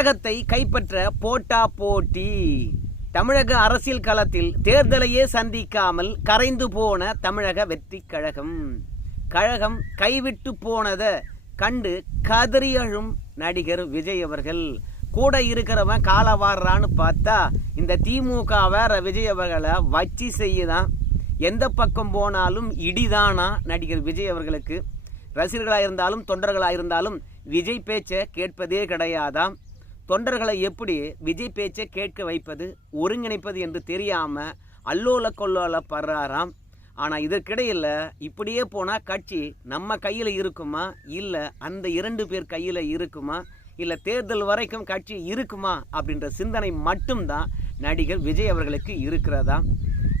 கழகத்தை கைப்பற்ற போட்டா போட்டி. தமிழக அரசியல் களத்தில் தேர்தலையே சந்திக்காமல் கரைந்து போன தமிழக வெற்றி கழகம். கழகம் கைவிட்டு போனதை கண்டு கதறி அழும் நடிகர் விஜய் அவர்கள். கூட இருக்கிறவன் காலை வாடுறான்னு பார்த்தா இந்த திமுக வேற விஜய் அவர்களை வச்சு செய்யுதான். எந்த பக்கம் போனாலும் இடிதானா நடிகர் விஜய் அவர்களுக்கு? ரசிகர்களாக இருந்தாலும் தொண்டர்களாக இருந்தாலும் விஜய் பேச்சை கேட்பதே கிடையாதாம். தொண்டர்களை எப்படி விஜய் பேச்சை கேட்க வைப்பது ஒருங்கிணைப்பது என்று தெரியாமல் அல்லோல கொல்லோல படுறாராம் ஆனால் இதற்கிடையில் இப்படியே போனால் கட்சி நம்ம கையில் இருக்குமா? இல்லை அந்த இரண்டு பேர் கையில் இருக்குமா? இல்லை தேர்தல் வரைக்கும் கட்சி இருக்குமா? அப்படின்ற சிந்தனை மட்டும்தான் நடிகர் விஜய் அவர்களுக்கு இருக்கிறதா?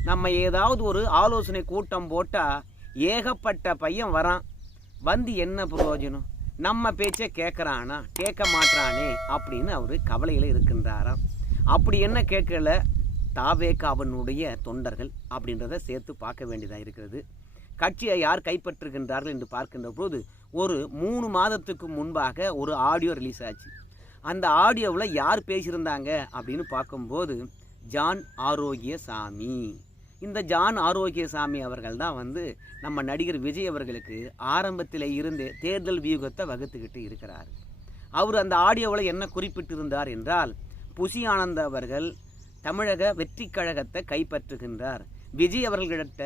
நம்ம ஏதாவது ஒரு ஆலோசனை கூட்டம் போட்டால் ஏகப்பட்ட பையன் வரான். வந்து என்ன பிரயோஜனம்? நம்ம பேச்சை கேட்குறானா கேட்க மாட்டானே அப்படின்னு அவர் கவலையில் இருக்கின்றாராம். அப்படி என்ன கேட்கல? தாவேகாவனுடைய தொண்டர்கள் அப்படின்றத சேர்த்து பார்க்க வேண்டியதாக இருக்கிறது. கட்சியை யார் கைப்பற்றுகின்றார்கள் என்று பார்க்கின்ற போது ஒரு மூணு மாதத்துக்கு முன்பாக ஒரு ஆடியோ ரிலீஸ் ஆச்சு. அந்த ஆடியோவில் யார் பேசியிருந்தாங்க அப்படின்னு பார்க்கும்போது ஜான் ஆரோக்கிய சாமி இந்த ஜான் ஆரோக்கியசாமி அவர்கள் தான் வந்து நம்ம நடிகர் விஜய் அவர்களுக்கு ஆரம்பத்தில் இருந்தே தேர்தல் வியூகத்தை வகுத்துக்கிட்டு இருக்கிறார். அவர் அந்த ஆடியோவில் என்ன குறிப்பிட்டிருந்தார் என்றால் புசி ஆனந்த் அவர்கள் தமிழக வெற்றி கழகத்தை கைப்பற்றுகின்றார். விஜய் அவர்கள்கிட்ட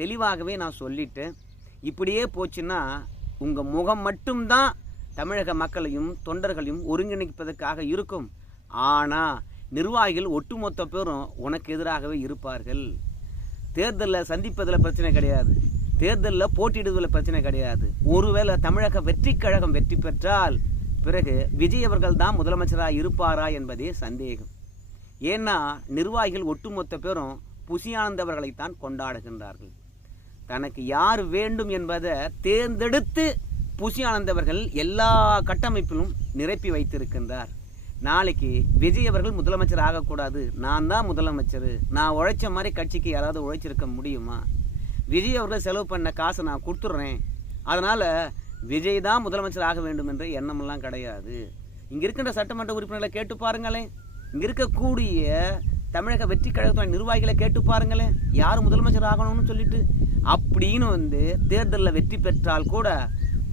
தெளிவாகவே நான் சொல்லிட்டேன். இப்படியே போச்சுன்னா உங்கள் முகம் மட்டும்தான் தமிழக மக்களையும் தொண்டர்களையும் ஒருங்கிணைப்பதற்காக இருக்கும். ஆனால் நிர்வாகிகள் ஒட்டுமொத்த பேரும் உனக்கு எதிராகவே இருப்பார்கள். தேர்தலில் சந்திப்பதில் பிரச்சனை கிடையாது. தேர்தலில் போட்டியிடுவதில் பிரச்சனை கிடையாது. ஒருவேளை தமிழக வெற்றி கழகம் வெற்றி பெற்றால் பிறகு விஜய் அவர்கள் தான் முதலமைச்சராக இருப்பாரா என்பதே சந்தேகம். ஏன்னா நிர்வாகிகள் ஒட்டுமொத்த பேரும் புசியானந்த அவர்களைத்தான் கொண்டாடுகின்றார்கள். தனக்கு யார் வேண்டும் என்பதை தேர்ந்தெடுத்து புசி அவர்கள் எல்லா கட்டமைப்பிலும் நிரப்பி வைத்திருக்கின்றார். நாளைக்கு விஜய் அவர்கள் முதலமைச்சர் ஆகக்கூடாது. நான் தான் முதலமைச்சர். நான் உழைச்ச மாதிரி கட்சிக்கு யாராவது உழைச்சிருக்க முடியுமா? விஜய் அவர்கள் செலவு பண்ண காசை நான் கொடுத்துட்றேன். அதனால் விஜய் தான் முதலமைச்சர் ஆக வேண்டும் என்ற எண்ணமெல்லாம் கிடையாது. இங்கே இருக்கின்ற சட்டமன்ற உறுப்பினர்களை கேட்டு பாருங்களேன். இங்கே இருக்கக்கூடிய தமிழக வெற்றி கழகத்துடைய நிர்வாகிகளை கேட்டு பாருங்களேன். யார் முதலமைச்சர் ஆகணும்னு சொல்லிட்டு. அப்படின்னு வந்து தேர்தலில் வெற்றி பெற்றால் கூட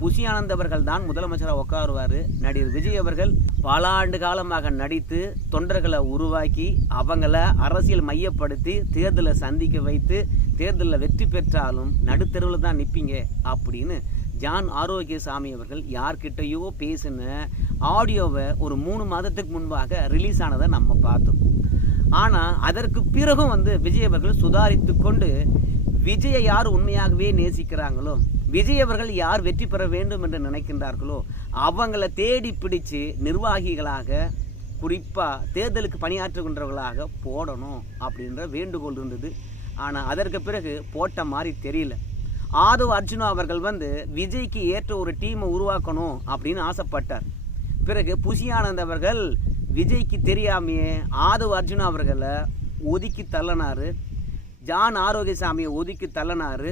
புசி ஆனந்த் அவர்கள் தான் முதலமைச்சராக உட்காருவார். நடிகர் விஜய் அவர்கள் பல ஆண்டு காலமாக நடித்து தொண்டர்களை உருவாக்கி அவங்கள அரசியல் மையப்படுத்தி தேர்தலை சந்திக்க வைத்து தேர்தலில் வெற்றி பெற்றாலும் நடுத்தெருவில் தான் நிற்பீங்க அப்படின்னு ஜான் ஆரோக்கியசாமி அவர்கள் யார்கிட்டயோ பேசின ஆடியோவை ஒரு மூணு மாதத்துக்கு முன்பாக ரிலீஸ் ஆனதை நம்ம பார்த்தோம். ஆனால் அதற்கு பிறகும் வந்து விஜய் அவர்கள் சுதாரித்து கொண்டு விஜயை யார் உண்மையாகவே நேசிக்கிறாங்களோ விஜய் அவர்கள் யார் வெற்றி பெற வேண்டும் என்று நினைக்கின்றார்களோ அவங்கள தேடி பிடிச்சு நிர்வாகிகளாக குறிப்பாக தேர்தலுக்கு பணியாற்றுகின்றவர்களாக போடணும் அப்படின்ற வேண்டுகோள் இருந்தது. ஆனால் அதற்கு பிறகு போட்ட மாதிரி தெரியல. ஆதவ் அர்ஜுனா அவர்கள் வந்து விஜய்க்கு ஏற்ற ஒரு டீமை உருவாக்கணும் அப்படின்னு ஆசைப்பட்டார். பிறகு புஷியானந்த் அவர்கள் விஜய்க்கு தெரியாமையே ஆதவ் அர்ஜுனா அவர்களை ஒதுக்கி தள்ளனார். ஜான் ஆரோக்கியசாமியை ஒதுக்கி தள்ளனார்.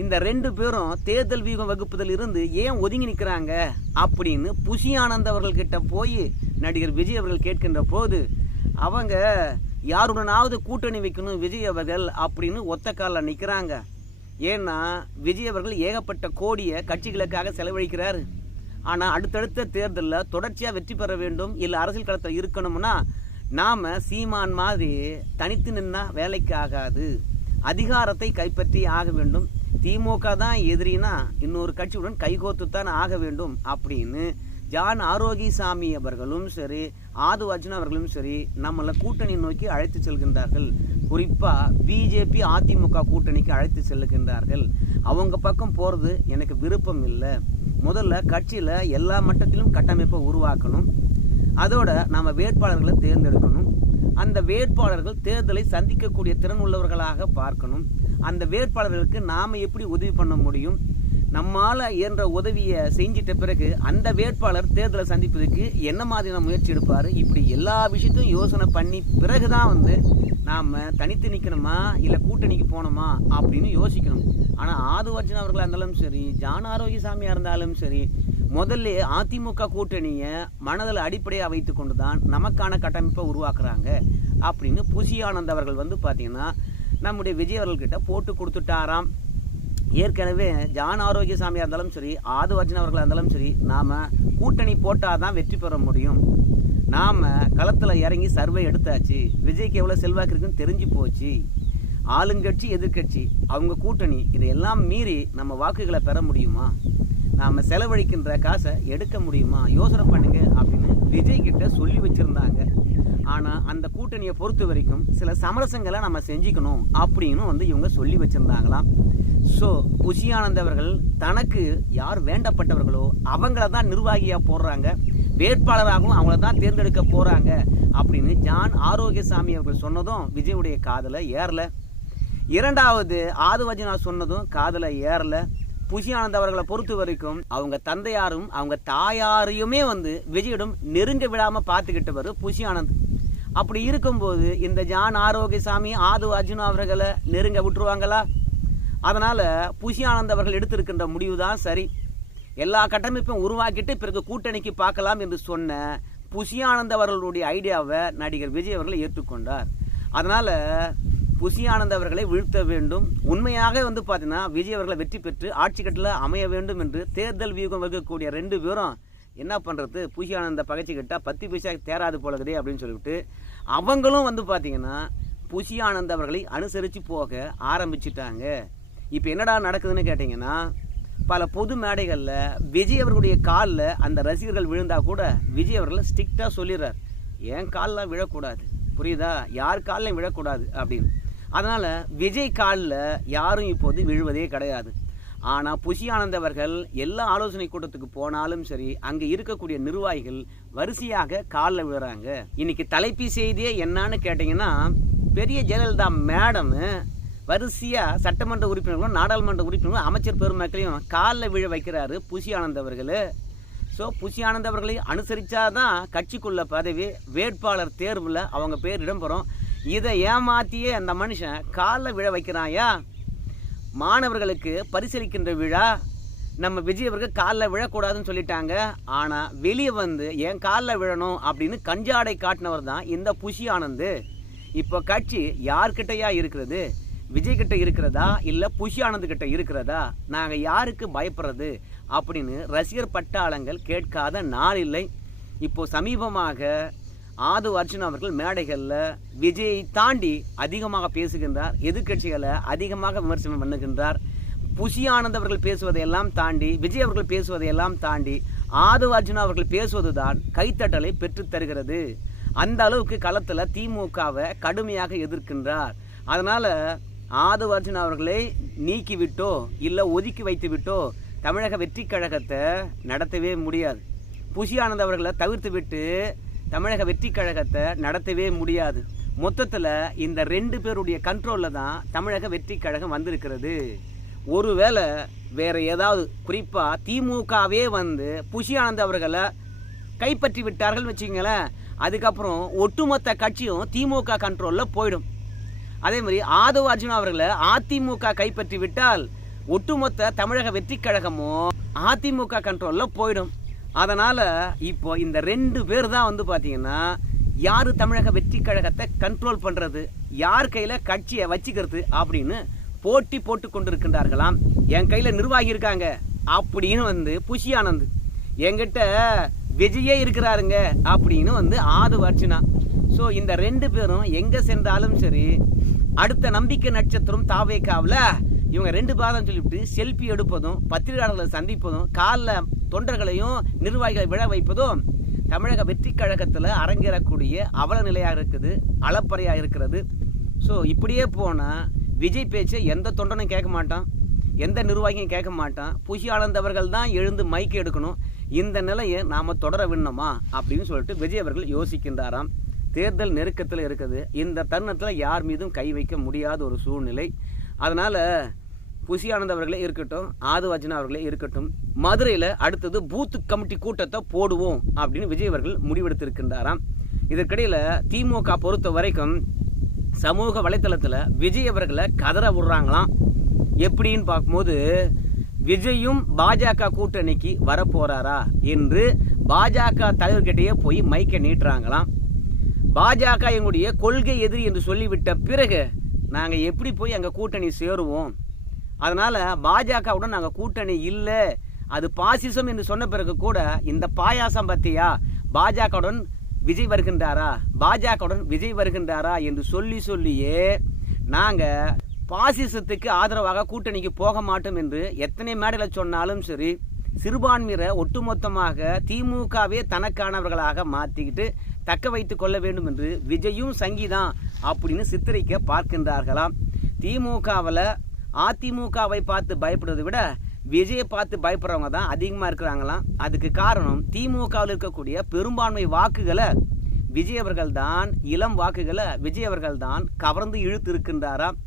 இந்த ரெண்டு பேரும் தேர்தல் வியூகம் வகுப்பதில் இருந்து ஏன் ஒதுங்கி நிற்கிறாங்க அப்படின்னு புஷி ஆனந்த் அவர்கள்கிட்ட போய் நடிகர் விஜய் அவர்கள் கேட்கின்ற போது அவங்க யாருடனாவது கூட்டணி வைக்கணும் விஜய் அவர்கள் அப்படின்னு ஒத்த காலில் நிற்கிறாங்க ஏன்னா விஜய் அவர்கள் ஏகப்பட்ட கோடியை கட்சிகளுக்காக செலவழிக்கிறார். ஆனால் அடுத்தடுத்த தேர்தலில் தொடர்ச்சியாக வெற்றி பெற வேண்டும் இல்லை அரசியல் களத்தில் இருக்கணும்னா நாம் சீமான் மாதிரி தனித்து நின்னா வேலைக்கு ஆகாது. அதிகாரத்தை கைப்பற்றி ஆக வேண்டும். திமுக தான் எதிரினா இன்னொரு கட்சியுடன் கைகோத்து தான் ஆக வேண்டும் அப்படின்னு ஜான் ஆரோக்கியசாமி அவர்களும் சரி ஆது அர்ஜுன் அவர்களும் சரி நம்மளை கூட்டணி நோக்கி அழைத்து செல்கின்றார்கள். குறிப்பாக பிஜேபி அதிமுக கூட்டணிக்கு அழைத்து செல்லுகின்றார்கள் அவங்க பக்கம் போகிறது எனக்கு விருப்பம் இல்லை. முதல்ல கட்சியில் எல்லா மட்டத்திலும் கட்டமைப்பை உருவாக்கணும். அதோட நாம் வேட்பாளர்களை தேர்ந்தெடுக்கணும். அந்த வேட்பாளர்கள் தேர்தலை சந்திக்கக்கூடிய திறன் உள்ளவர்களாக பார்க்கணும். அந்த வேட்பாளர்களுக்கு நாம் எப்படி உதவி பண்ண முடியும்? நம்மால் இயன்ற உதவியை செஞ்சிட்ட பிறகு அந்த வேட்பாளர் தேர்தலை சந்திப்பதற்கு என்ன மாதிரியான முயற்சி எடுப்பார்? இப்படி எல்லா விஷயத்தையும் யோசனை பண்ணி பிறகு தான் வந்து நாம் தனித்து நிற்கணுமா இல்லை கூட்டணிக்கு போகணுமா? அப்படின்னு யோசிக்கணும். ஆனால் ஆதுவர்ஜன் அவர்களாக இருந்தாலும் சரி ஜான ஆரோக்கியசாமியாக இருந்தாலும் சரி முதல்ல அதிமுக கூட்டணியை மனதில் அடிப்படையாக வைத்து கொண்டு தான் நமக்கான கட்டமைப்பை உருவாக்குறாங்க அப்படின்னு புசி அவர்கள் வந்து பார்த்திங்கன்னா நம்முடைய விஜய் அவர்கள்கிட்ட போட்டு கொடுத்துட்டாராம். ஏற்கனவே ஜான் ஆரோக்கிய சாமியாக இருந்தாலும் சரி ஆது அர்ஜுன் அவர்களாக இருந்தாலும் சரி நாம் கூட்டணி போட்டால் தான் வெற்றி பெற முடியும். நாம் களத்தில் இறங்கி சர்வே எடுத்தாச்சு. விஜய்க்கு எவ்வளோ செல்வாக்கு இருக்குன்னு தெரிஞ்சு போச்சு. ஆளுங்கட்சி எதிர்க்கட்சி அவங்க கூட்டணி இதையெல்லாம் மீறி நம்ம வாக்குகளை பெற முடியுமா? நாம் செலவழிக்கின்ற காசை எடுக்க முடியுமா? யோசனை பண்ணுங்க அப்படின்னு விஜய் கிட்ட சொல்லி வச்சுருந்தாங்க. ஆனால் அந்த கூட்டணியை பொறுத்த வரைக்கும் சில சமரசங்களை நம்ம செஞ்சுக்கணும் அப்படின்னு வந்து இவங்க சொல்லி வச்சுருந்தாங்களாம் ஸோ புஷியானந்த் அவர்கள் தனக்கு யார் வேண்டப்பட்டவர்களோ அவங்கள தான் நிர்வாகியாக போடுறாங்க. வேட்பாளராகவும் அவங்கள தான் தேர்ந்தெடுக்க போகிறாங்க அப்படின்னு ஜான் ஆரோக்கியசாமி அவர்கள் சொன்னதும் விஜயுடைய காதலை ஏறல. இரண்டாவது ஆதுவஜனா சொன்னதும் காதலை ஏறல. புஷியானந்த் அவர்களை பொறுத்த வரைக்கும் அவங்க தந்தையாரும் அவங்க தாயாரையுமே வந்து விஜயிடம் நெருங்க விடாமல் பார்த்துக்கிட்டவர் புஷியானந்த் அப்படி இருக்கும்போது இந்த ஜான் ஆரோக்கியசாமி ஆது அர்ஜுனா அவர்களை நெருங்க விட்டுருவாங்களா? அதனால் புஷியானந்த் அவர்கள் எடுத்திருக்கின்ற முடிவு தான் சரி. எல்லா கட்டமைப்பும் உருவாக்கிட்டு பிறகு கூட்டணிக்கு பார்க்கலாம் என்று சொன்ன புஷியானந்த் அவர்களுடைய ஐடியாவை நடிகர் விஜய் அவர்கள் ஏற்றுக்கொண்டார். அதனால் புஷியானந்த் அவர்களை வீழ்த்த வேண்டும். உண்மையாக வந்து பார்த்தீங்கன்னா விஜய் அவர்களை வெற்றி பெற்று ஆட்சி கட்டில் அமைய வேண்டும் என்று தேர்தல் வியூகம் வகுக்கக்கூடிய ரெண்டு பேரும் என்ன பண்ணுறது புஷியானந்த பகைச்சிக்கிட்டா பத்து பைசா தேராது போலகுதே அப்படின்னு சொல்லிவிட்டு அவங்களும் வந்து பார்த்தீங்கன்னா புஷியானந்த் அவர்களை அனுசரித்து போக ஆரம்பிச்சிட்டாங்க. இப்போ என்னடா நடக்குதுன்னு கேட்டிங்கன்னா பல பொது மேடைகளில் விஜய் அவர்களுடைய காலில் அந்த ரசிகர்கள் விழுந்தா கூட விஜய் அவர்கள் ஸ்ட்ரிக்டாக சொல்லிடுறார். என் காலில் விழக்கூடாது. புரியுதா? யார் காலிலையும் விழக்கூடாது அப்படின்னு. அதனால் விஜய் காலில் யாரும் இப்போது விழுவதே கிடையாது. ஆனால் புஷி ஆனந்த் அவர்கள் எல்லா ஆலோசனை கூட்டத்துக்கு போனாலும் சரி அங்கே இருக்கக்கூடிய நிர்வாகிகள் வரிசையாக காலில் விழுறாங்க. இன்னைக்கு தலைப்பு செய்தியே என்னன்னு கேட்டிங்கன்னா பெரிய ஜெயலலிதா மேடம் வரிசையாக சட்டமன்ற உறுப்பினர்களும் நாடாளுமன்ற உறுப்பினர்களும் அமைச்சர் பெருமக்களையும் காலில் விழ வைக்கிறாரு புஷி ஆனந்த் அவர்கள் ஸோ புஷி ஆனந்த் அவர்களை அனுசரித்தாதான் கட்சிக்குள்ள பதவி வேட்பாளர் தேர்வில் அவங்க பேர் இடம்பெறும். இதை ஏமாத்தியே அந்த மனுஷன் காலில் விழ வைக்கிறாயா? மாணவர்களுக்கு பரிசளிக்கின்ற விழா நம்ம விஜய் அவர்கள் காலில் விழக்கூடாதுன்னு சொல்லிட்டாங்க. ஆனால் வெளியே வந்து என் காலில் விழணும் அப்படின்னு கஞ்சாடை காட்டினவர் தான் இந்த புஷி ஆனந்து. இப்போ கட்சி யார்கிட்டையா இருக்கிறது? விஜய் கிட்ட இருக்கிறதா? இல்லை புஷி ஆனந்த் கிட்ட இருக்கிறதா? நாங்கள் யாருக்கு பயப்படுறது? அப்படின்னு ரசிகர் பட்டாளங்கள் கேட்காத நாள் இல்லை. இப்போ சமீபமாக ஆது அர்ஜுன் அவர்கள் மேடைகளில் விஜயை தாண்டி அதிகமாக பேசுகின்றார் எதிர்க்கட்சிகளை அதிகமாக விமர்சனம் பண்ணுகின்றார். புஷி ஆனந்த் அவர்கள் பேசுவதையெல்லாம் தாண்டி விஜய் அவர்கள் பேசுவதையெல்லாம் தாண்டி ஆது அர்ஜுன் அவர்கள் பேசுவதுதான் கைத்தட்டலை பெற்றுத் தருகிறது. அந்த அளவுக்கு களத்தில் திமுகவை கடுமையாக எதிர்க்கின்றார். அதனால் ஆது அர்ஜுன் அவர்களை நீக்கிவிட்டோ இல்லை ஒதுக்கி வைத்து விட்டோ தமிழக வெற்றி கழகத்தை நடத்தவே முடியாது. புஷி ஆனந்த் அவர்களை தவிர்த்து விட்டு தமிழக வெற்றி கழகத்தை நடத்தவே முடியாது. மொத்தத்தில் இந்த ரெண்டு பேருடைய கண்ட்ரோலில் தான் தமிழக வெற்றி கழகம் வந்திருக்கிறது. ஒருவேளை வேற ஏதாவது குறிப்பாக திமுகவே வந்து புஷி ஆனந்த் அவர்களை கைப்பற்றி விட்டார்கள் வச்சுங்களேன் அதுக்கப்புறம் ஒட்டுமொத்த கட்சியும் திமுக கண்ட்ரோலில் போயிடும். அதே மாதிரி ஆதவ அர்ஜுனா அவர்களை அதிமுக கைப்பற்றி விட்டால் ஒட்டுமொத்த தமிழக வெற்றி கழகமும் அதிமுக கண்ட்ரோலில் போயிடும். அதனால் இப்போ இந்த ரெண்டு பேர் தான் வந்து பார்த்தீங்கன்னா யார் தமிழக வெற்றி கழகத்தை கண்ட்ரோல் பண்ணுறது யார் கையில் கட்சியை வச்சுக்கிறது அப்படின்னு போட்டி போட்டு கொண்டிருக்கின்றார்களாம். என் கையில் நிர்வாகி இருக்காங்க அப்படின்னு வந்து புஷி ஆனந்த். என்கிட்ட விஜயே இருக்கிறாருங்க அப்படின்னு வந்து ஆது அர்ச்சனா. ஸோ இந்த ரெண்டு பேரும் எங்கே சென்றாலும் சரி அடுத்த நம்பிக்கை நட்சத்திரம் தாவேக்காவில் இவங்க ரெண்டு பாதம் சொல்லிவிட்டு செல்ஃபி எடுப்பதும் பத்திரிகையாளர்களை சந்திப்பதும் காலில் தொண்டர்களையும் நிர்வாகிகளை விழ வைப்பதும் தமிழக வெற்றி கழகத்தில் அரங்கேறக்கூடிய அவல நிலையாக இருக்குது அளப்பறையாக இருக்கிறது. ஸோ இப்படியே போனால் விஜய் பேச்சை எந்த தொண்டனும் கேட்க மாட்டான் எந்த நிர்வாகியும் கேட்க மாட்டான். புஷி ஆனந்த் அவர்கள் தான் எழுந்து மைக்கு எடுக்கணும். இந்த நிலையை நாம் தொடர வேணுமா அப்படின்னு சொல்லிட்டு விஜய் அவர்கள் யோசிக்கின்றாராம். தேர்தல் நெருக்கத்தில் இருக்குது. இந்த தருணத்தில் யார் மீதும் கை வைக்க முடியாத ஒரு சூழ்நிலை. அதனால் புஷி ஆனந்த் அவர்களே இருக்கட்டும் ஆதுவாஜனா அவர்களே இருக்கட்டும் மதுரையில் அடுத்தது பூத்து கமிட்டி கூட்டத்தை போடுவோம் அப்படின்னு விஜய் அவர்கள் முடிவெடுத்திருக்கின்றாராம். இதற்கிடையில் திமுக பொறுத்த வரைக்கும் சமூக வலைத்தளத்தில் விஜய் அவர்களை கதற விடுறாங்களாம். எப்படின்னு பார்க்கும்போது விஜயும் பாஜக கூட்டணிக்கு வரப்போறாரா என்று பாஜக தலைவர்கிட்டயே போய் மைக்க நீட்டுறாங்களாம். பாஜக எங்களுடைய கொள்கை எதிரி என்று சொல்லிவிட்ட பிறகு நாங்கள் எப்படி போய் அங்கே கூட்டணி சேருவோம்? அதனால் பாஜகவுடன் நாங்கள் கூட்டணி இல்லை. அது பாசிசம் என்று சொன்ன பிறகு கூட இந்த பாயாசம் பற்றியா பாஜகவுடன் விஜய் வருகின்றாரா? பாஜகவுடன் விஜய் வருகின்றாரா என்று சொல்லி சொல்லியே நாங்கள் பாசிசத்துக்கு ஆதரவாக கூட்டணிக்கு போக மாட்டோம் என்று எத்தனை மேடையில் சொன்னாலும் சரி சிறுபான்மையரை ஒட்டுமொத்தமாக திமுகவே தனக்கானவர்களாக மாற்றிக்கிட்டு தக்க வைத்து கொள்ள வேண்டும் என்று விஜயும் சங்கிதான் அப்படின்னு சித்தரிக்க பார்க்கின்றார்களாம். திமுகவில் அதிமுகவை பார்த்து பயப்படுவதை விட விஜயை பார்த்து பயப்படுறவங்க தான் அதிகமாக இருக்கிறாங்களாம். அதுக்கு காரணம் திமுகவில் இருக்கக்கூடிய பெரும்பான்மை வாக்குகளை விஜய் அவர்கள் தான் இளம் வாக்குகளை விஜய் அவர்கள் தான் கவர்ந்து இழுத்து இருக்கின்றாராம்.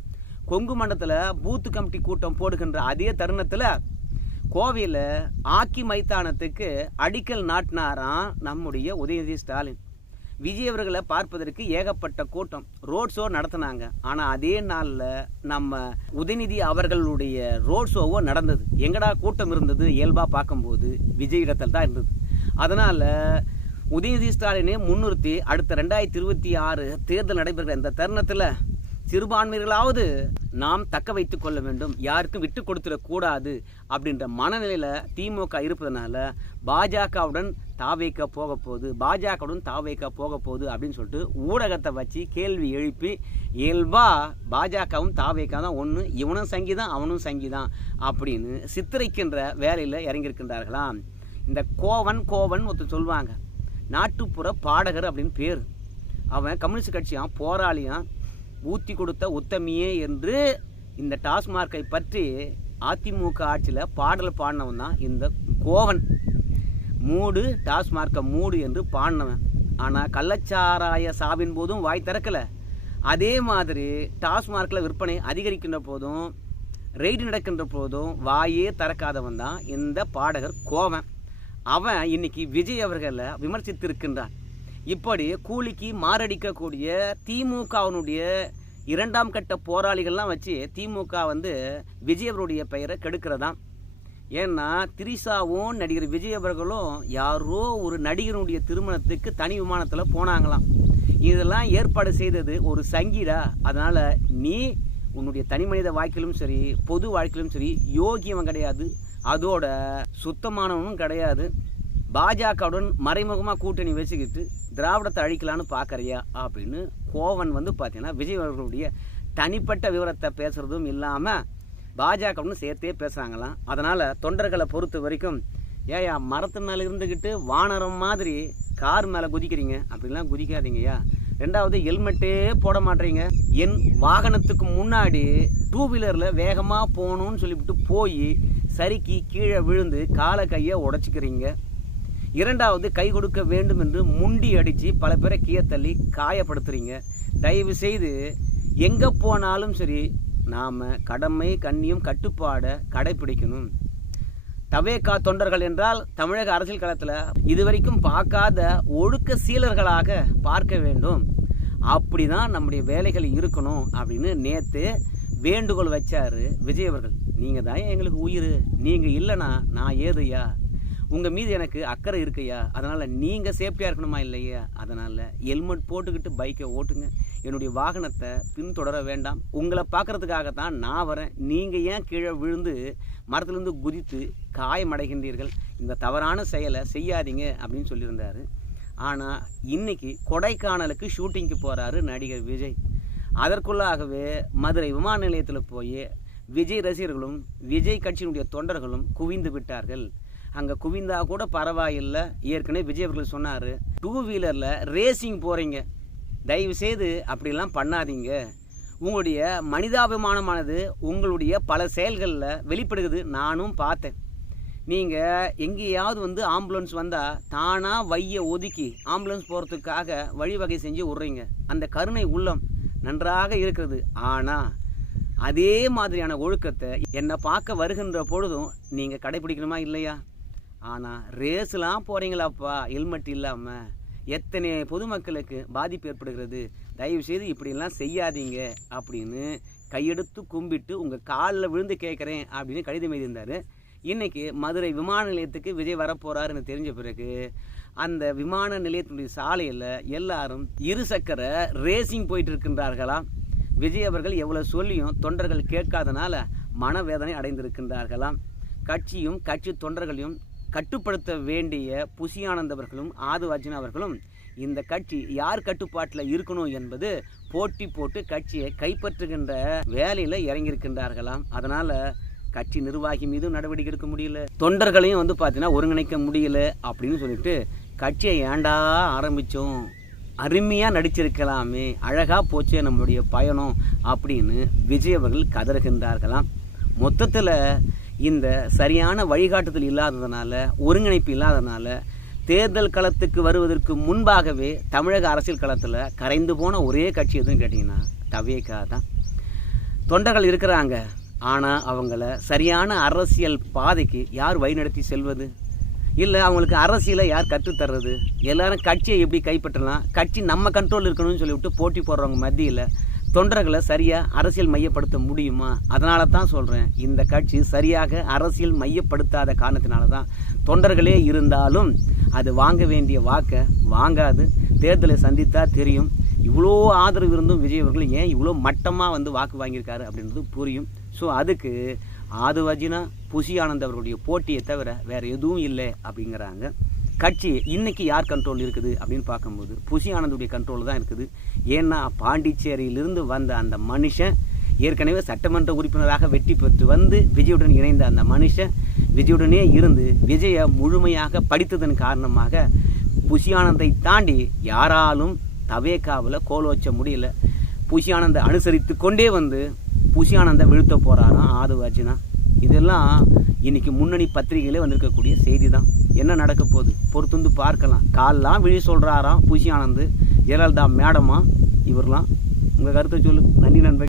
கொங்கு மண்டலத்தில் பூத்து கமிட்டி கூட்டம் போடுகின்ற அதே தருணத்தில் கோவையில் ஆக்கி மைதானத்துக்கு அடிக்கல் நாட்டினாராம் நம்முடைய உதயநிதி ஸ்டாலின். விஜய் அவர்களை பார்ப்பதற்கு ஏகப்பட்ட கூட்டம். ரோட் ஷோ நடத்தினாங்க. ஆனால் அதே நாளில் நம்ம உதயநிதி அவர்களுடைய ரோட் ஷோவோ நடந்தது. எங்கடா கூட்டம் இருந்தது? இயல்பாக பார்க்கும்போது விஜய் இடத்தில் தான் இருந்தது. அதனால் உதயநிதி ஸ்டாலினை முன்னிறுத்தி அடுத்த ரெண்டாயிரத்தி இருபத்தி ஆறு தேர்தல் நடைபெறுகிற இந்த தருணத்தில் சிறுபான்மைகளாவது நாம் தக்க வைத்து கொள்ள வேண்டும். யாருக்கும் விட்டு கொடுத்துடக்கூடாது அப்படின்ற மனநிலையில் திமுக இருப்பதனால பாஜகவுடன் தாவைக்க போக போகுது பாஜகவுடன் தாவைக்க போக போகுது அப்படின்னு சொல்லிட்டு ஊடகத்தை வச்சு கேள்வி எழுப்பி இயல்பா பாஜகவும் தாவைக்கா தான் ஒன்று இவனும் சங்கிதான் அவனும் சங்கிதான் அப்படின்னு சித்தரிக்கின்ற வேலையில் இறங்கியிருக்கின்றார்களாம் இந்த கோவன் கோவன் ஒருத்தர் சொல்லுவாங்க நாட்டுப்புற பாடகர் அப்படின்னு பேர். அவன் கம்யூனிஸ்ட் கட்சியான் போராளியான் ஊத்தி கொடுத்த உத்தமியே என்று இந்த டாஸ்மார்க்கை பற்றி அதிமுக ஆட்சியில் பாடல் பாடினவன் தான் இந்த கோவன். மூடு டாஸ்மார்க்கை மூடு என்று பாடினவன். ஆனால் கள்ளச்சாராய சாவின் போதும் வாய் திறக்கலை. அதே மாதிரி டாஸ்மார்க்கில் விற்பனை அதிகரிக்கின்ற போதும் ரெய்டு நடக்கின்ற போதும் வாயே திறக்காதவன் தான் இந்த பாடகர் கோவன். அவன் இன்னைக்கு விஜய் அவர்களை விமர்சித்திருக்கின்றான். இப்படி கூலிக்கு மாரடிக்கக்கூடிய திமுகவினுடைய இரண்டாம் கட்ட போராளிகள்லாம் வச்சு திமுக வந்து விஜய் அவருடைய பெயரை கெடுக்கிறதான் ஏன்னா திரிசாவும் நடிகர் விஜய் அவர்களும் யாரோ ஒரு நடிகருடைய திருமணத்துக்கு தனி விமானத்தில் போனாங்களாம். இதெல்லாம் ஏற்பாடு செய்தது ஒரு சங்கீதா. அதனால் நீ உன்னுடைய தனி மனித வாழ்க்கையிலும் சரி பொது வாழ்க்கையிலும் சரி யோகியவன் கிடையாது. அதோட சுத்தமானவனும் கிடையாது. பாஜகவுடன் மறைமுகமாக கூட்டணி வச்சுக்கிட்டு திராவிடத்தை அழிக்கலான்னு பார்க்குறியா அப்படின்னு கோவன் வந்து பார்த்தீங்கன்னா விஜய் அவர்களுடைய தனிப்பட்ட விவரத்தை பேசுகிறதும் இல்லாமல் பாஜகவுடன் சேர்த்தே பேசுகிறாங்களாம் அதனால் தொண்டர்களை பொறுத்த வரைக்கும் ஏயா மரத்து மேலே இருந்துக்கிட்டு வானரம் மாதிரி கார் மேலே குதிக்கிறீங்க. அப்படிலாம் குதிக்காதீங்கய்யா. ரெண்டாவது ஹெல்மெட்டே போட மாட்டீங்க. என் வாகனத்துக்கு முன்னாடி டூ வீலரில் வேகமாக போகணும்னு சொல்லிவிட்டு போய் சறுக்கி கீழே விழுந்து காலை கையை உடச்சிக்கிறீங்க. இரண்டாவது கை கொடுக்க வேண்டும் என்று முண்டி அடித்து பல பேரை கீழே தள்ளி காயப்படுத்துகிறீங்க தயவு செய்து எங்கே போனாலும் சரி நாம் கடமை கண்ணியம் கட்டுப்பாடை கடைபிடிக்கணும். தவேகா தொண்டர்கள் என்றால் தமிழக அரசியல் களத்தில் இதுவரைக்கும் பார்க்காத ஒழுக்க சீலர்களாக பார்க்க வேண்டும். அப்படிதான் நம்முடைய வேலைகள் இருக்கணும் அப்படின்னு நேற்று வேண்டுகோள் வச்சார் விஜய் அவர்கள். நீங்கள் தான் எங்களுக்கு உயிர்? நீங்கள் இல்லைனா நான் ஏதுயா உங்கள் மீது எனக்கு அக்கறை இருக்குயா அதனால் நீங்கள் சேஃப்டியாக இருக்கணுமா இல்லையா? அதனால் ஹெல்மெட் போட்டுக்கிட்டு பைக்கை ஓட்டுங்க. என்னுடைய வாகனத்தை பின்தொடர வேண்டாம். உங்களை பார்க்கறதுக்காக தான் நான் வரேன். நீங்கள் ஏன் கீழே விழுந்து மரத்துலேருந்து குதித்து காயமடைகின்றீர்கள்? இந்த தவறான செயலை செய்யாதீங்க அப்படின்னு சொல்லியிருந்தாரு. ஆனால் இன்னைக்கு கொடைக்கானலுக்கு ஷூட்டிங்க்கு போகிறாரு நடிகர் விஜய். அதற்குள்ளாகவே மதுரை விமான நிலையத்தில் போய் விஜய் ரசிகர்களும் விஜய் கட்சியினுடைய தொண்டர்களும் குவிந்து விட்டார்கள். அங்கே குவிந்தா கூட பரவாயில்லை. ஏற்கனவே விஜய் அவர்கள் சொன்னார் டூ வீலரில் ரேசிங் போகிறீங்க தயவு செய்து அப்படிலாம் பண்ணாதீங்க. உங்களுடைய மனிதாபிமானமானது உங்களுடைய பல செயல்களில் வெளிப்படுகிறது. நானும் பார்த்தேன். நீங்கள் எங்கேயாவது வந்து ஆம்புலன்ஸ் வந்தால் தானாக வைய ஒதுக்கி ஆம்புலன்ஸ் போகிறதுக்காக வழிவகை செஞ்சு விட்றீங்க. அந்த கருணை உள்ளம் நன்றாக இருக்கிறது. ஆனால் அதே மாதிரியான ஒழுக்கத்தை என்னை பார்க்க வருகின்ற பொழுதும் நீங்கள் கடைபிடிக்கணுமா இல்லையா? ஆனால் ரேஸ்லாம் போகிறீங்களாப்பா ஹெல்மெட் இல்லாமல் எத்தனை பொதுமக்களுக்கு பாதிப்பு ஏற்படுகிறது? தயவு செய்து இப்படிலாம் செய்யாதீங்க அப்படின்னு கையெடுத்து கும்பிட்டு உங்கள் காலில் விழுந்து கேட்குறேன் அப்படின்னு கடிதம் எழுதியிருந்தார். இன்றைக்கி மதுரை விமான நிலையத்துக்கு விஜய் வரப்போகிறாருன்னு தெரிஞ்ச பிறகு அந்த விமான நிலையத்தினுடைய சாலையில் எல்லாரும் இருசக்கர ரேசிங் போயிட்டு இருக்கின்றார்களாம் விஜய் அவர்கள் எவ்வளோ சொல்லியும் தொண்டர்கள் கேட்காதனால மனவேதனை அடைந்திருக்கின்றார்களாம் கட்சியும் கட்சி தொண்டர்களையும் கட்டுப்படுத்த வேண்டிய புசியானந்த் அவர்களும் ஆதுவாஜன் அவர்களும் இந்த கட்சி யார் கட்டுப்பாட்டில் இருக்கணும் என்பது போட்டி போட்டு கட்சியை கைப்பற்றுகின்ற வேலையில் இறங்கியிருக்கின்றார்களாம். அதனால் கட்சி நிர்வாகி மீதும் நடவடிக்கை எடுக்க முடியல. தொண்டர்களையும் வந்து பார்த்தீங்கன்னா ஒருங்கிணைக்க முடியல அப்படின்னு சொல்லிட்டு கட்சியை ஏண்டா ஆரம்பித்தோம் அருமையாக நடிச்சிருக்கலாமே. அழகாக போச்சே நம்முடைய பயணம் அப்படின்னு விஜய் அவர்கள் கதறுகின்றார்களாம். மொத்தத்தில் இந்த சரியான வழிகாட்டுதல் இல்லாததுனால ஒருங்கிணைப்பு இல்லாததுனால தேர்தல் களத்துக்கு வருவதற்கு முன்பாகவே தமிழக அரசியல் களத்தில் கரைந்து போன ஒரே கட்சி எதுன்னு கேட்டிங்கன்னா தவேகா தான். தொண்டர்கள் இருக்கிறாங்க. ஆனால் அவங்கள சரியான அரசியல் பாதைக்கு யார் வழிநடத்தி செல்வது? இல்லை அவங்களுக்கு அரசியலை யார் கற்றுத்தர்றது எல்லாரும் கட்சியை எப்படி கைப்பற்றலாம்? கட்சி நம்ம கண்ட்ரோல் இருக்கணும்னு சொல்லிவிட்டு போட்டி போடுறவங்க மத்தியில் தொண்டர்களை சரியாக அரசியல் மையப்படுத்த முடியுமா? அதனால தான் சொல்கிறேன் இந்த கட்சி சரியாக அரசியல் மையப்படுத்தாத காரணத்தினால தான் தொண்டர்களே இருந்தாலும் அது வாங்க வேண்டிய வாக்கை வாங்காது. தேர்தலை சந்தித்தா தெரியும். இவ்வளோ ஆதரவு இருந்தும் விஜய் அவர்கள் ஏன் இவ்வளோ மட்டமாக வந்து வாக்கு வாங்கியிருக்காரு அப்படின்றது புரியும். ஸோ அதுக்கு ஆதுவஜினா புஷி ஆனந்த் அவர்களுடைய போட்டியை தவிர வேறு எதுவும் இல்லை அப்படிங்கிறாங்க. கட்சி இன்னைக்கு யார் கண்ட்ரோல் இருக்குது அப்படின்னு பார்க்கும்போது புஷி ஆனந்துடைய கண்ட்ரோல் தான் இருக்குது. ஏன்னா பாண்டிச்சேரியிலிருந்து வந்த அந்த மனுஷன் ஏற்கனவே சட்டமன்ற உறுப்பினராக வெற்றி பெற்று வந்து விஜயுடன் இணைந்த அந்த மனுஷன் விஜயுடனே இருந்து விஜயை முழுமையாக படித்ததன் காரணமாக புஷியானந்தை தாண்டி யாராலும் தவேக்காவில் கோல் வச்ச முடியல. புஷியானந்தை அனுசரித்து கொண்டே வந்து புஷியானந்தை ஆனந்தை வீழ்த்த போகிறாராம் ஆதுவாச்சினா இதெல்லாம் இன்னைக்கு முன்னணி பத்திரிகையிலே வந்திருக்கக்கூடிய செய்தி தான். என்ன நடக்க போகுது? பொறுத்துந்து பார்க்கலாம். கால்லாம் விழி சொல்கிறாராம் புசி ஆனந்த் ஜெயலலிதா மேடமா? இவரெலாம் உங்கள் கருத்தை சொல்லு. நன்றி நண்பர்